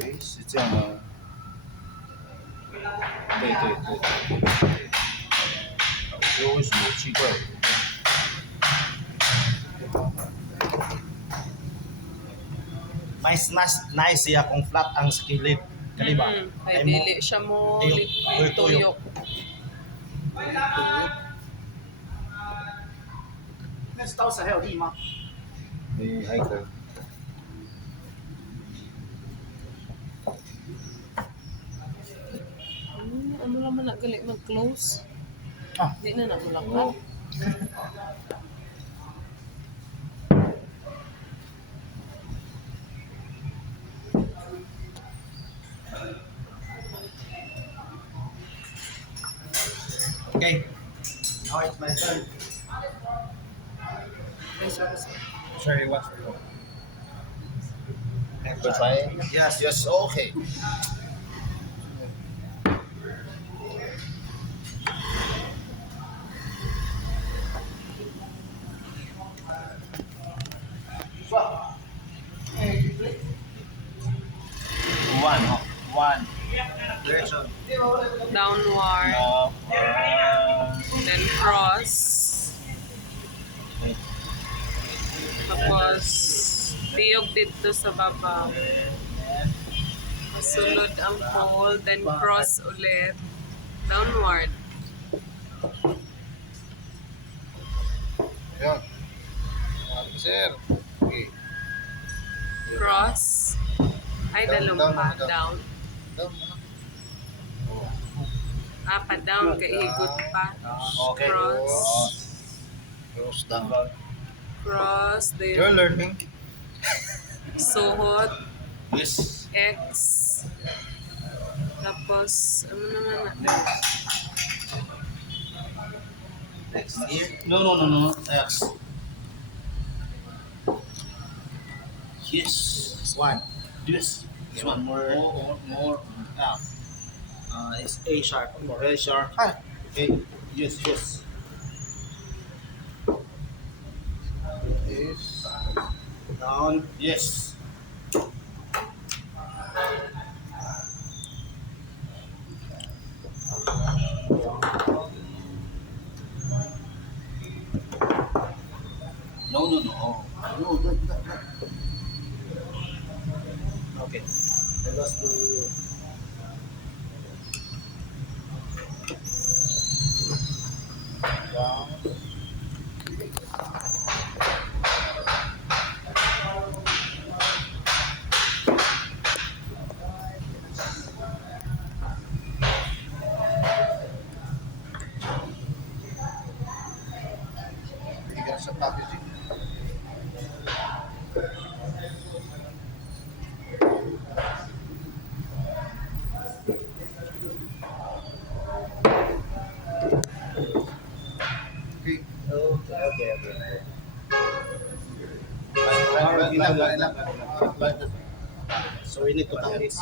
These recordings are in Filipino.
诶，是这样吗？对对对对对。我觉得为什么奇怪？Nice siya kung flat ang sa kilid. Kani ba? Ay, Ay mo dili siya mo tuyok. tuyok. Tuyok. 那是刀子还有力吗？还可以。Ano naman na gali mag-close? Ah. Di na nakulangkat. Okay. Now it's my turn. Sorry, what's wrong? Good try? Yes. Yes, okay. One, huh? One. Direction. Downward, then cross. Tapos, tiyog dito sa baba. Masulod ang pole, then cross ulit. Downward. Ayan. Sir. Okay. Cross. Ay, Down, dalawang pa. down. Down. Down. Pa down, kaigot pa. Okay. Cross. Cross down. Cross. You're Then, learning. suhot. Yes. X. Tapos, ano naman na? Next here. No. X. Yes. This one. Yes. This one more. More. Yeah. It's A sharp. More. A sharp. Ah. Okay. Yes. Yes. Down. Yes. No. No, that. Okay. I lost to down. Bigyan sa packaging. Okay. Okay. Ilan. So we need to count this.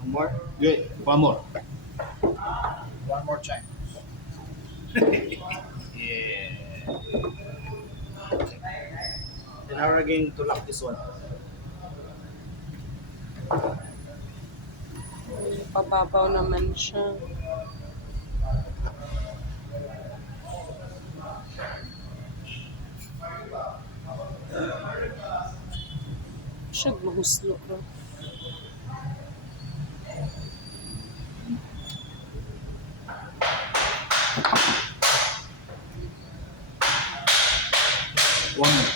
One more. Good. One more. One more time. Yeah. Then now we're going to lock this one. Pababaw naman siya. Siya mahuslo ba? One more.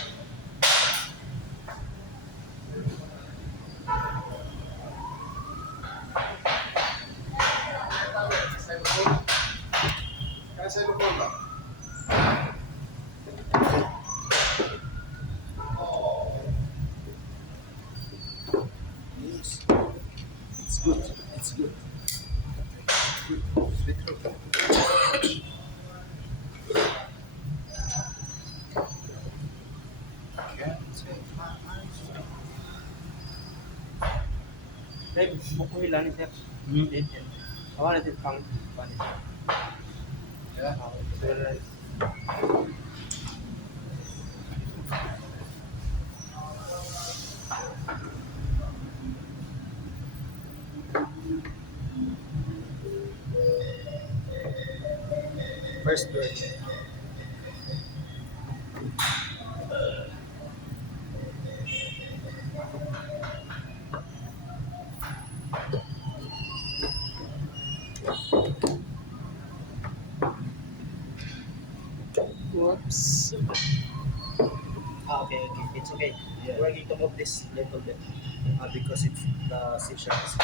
Yes. It's good. It's good. Can't take my eyes off. Dave, buko ilan ito? Awan natin pang panis. Yeah. First word. Whoops. Okay, okay. It's okay. Yeah. We're going to move this little bit. Because it's the section is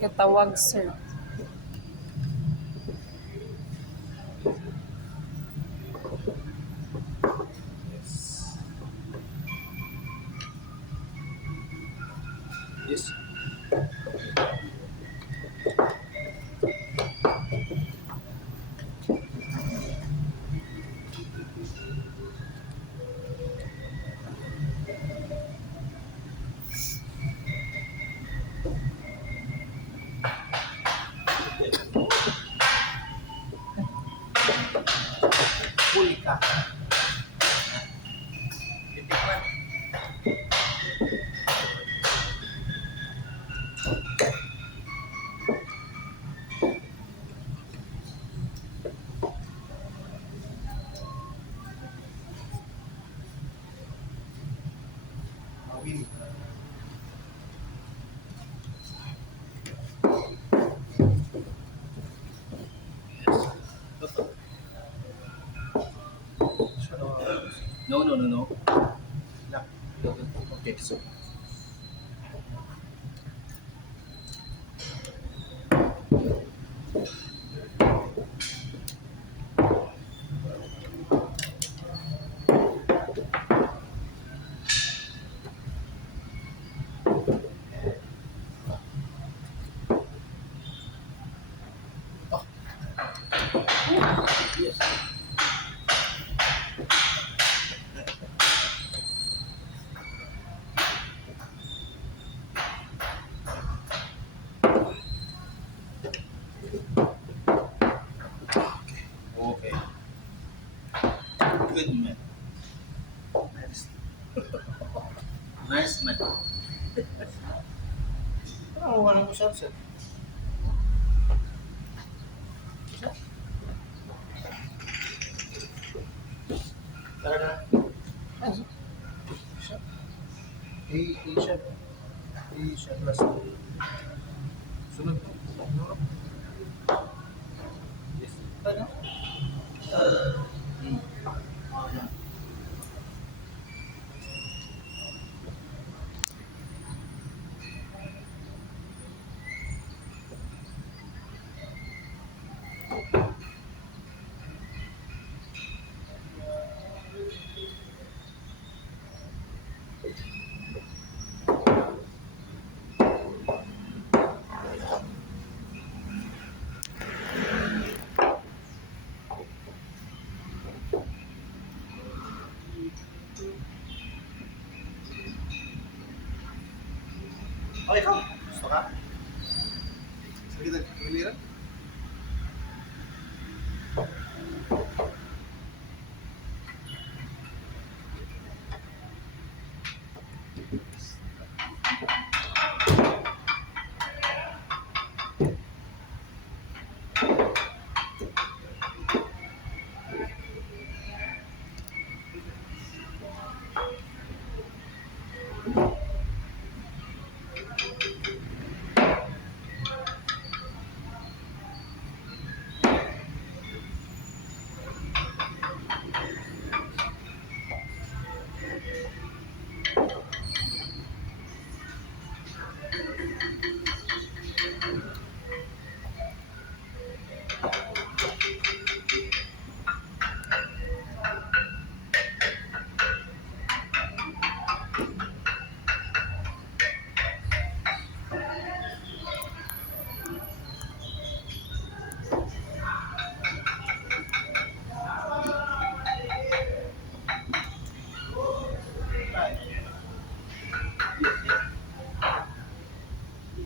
Katawag, sir. yes. Huli ka. Titikman. Mawili. No, no, no, no. No. Okay, so. Yes. Okay. Good man. Nice. Nice man. Oh, wala mo siya. Tara na. Asia. Asia plus. Sunod. Yes. Tara. Okay, ikaw. Gusto ka? Sige, nagkakaliran.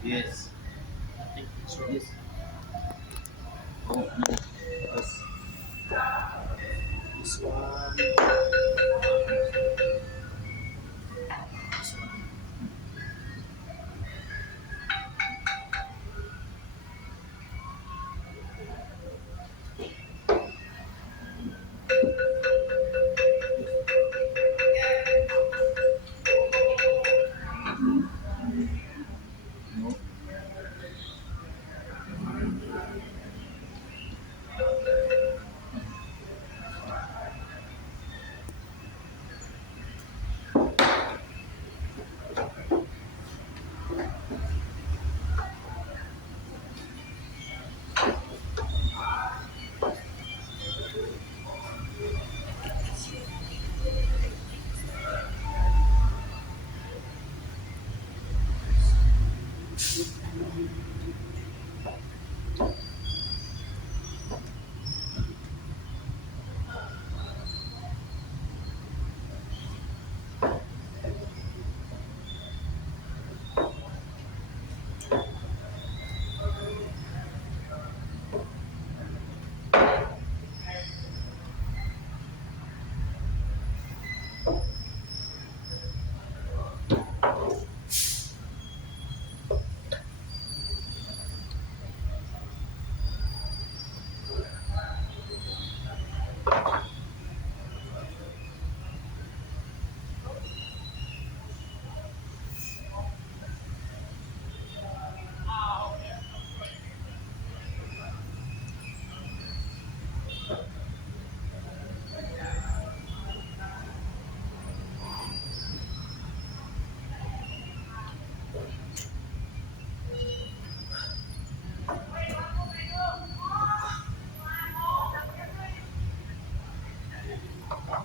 Yes. I think it's wrong. Yes. Oh, no. Yes. This one. This one. No.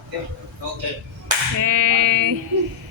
Okay. Okay. Hey.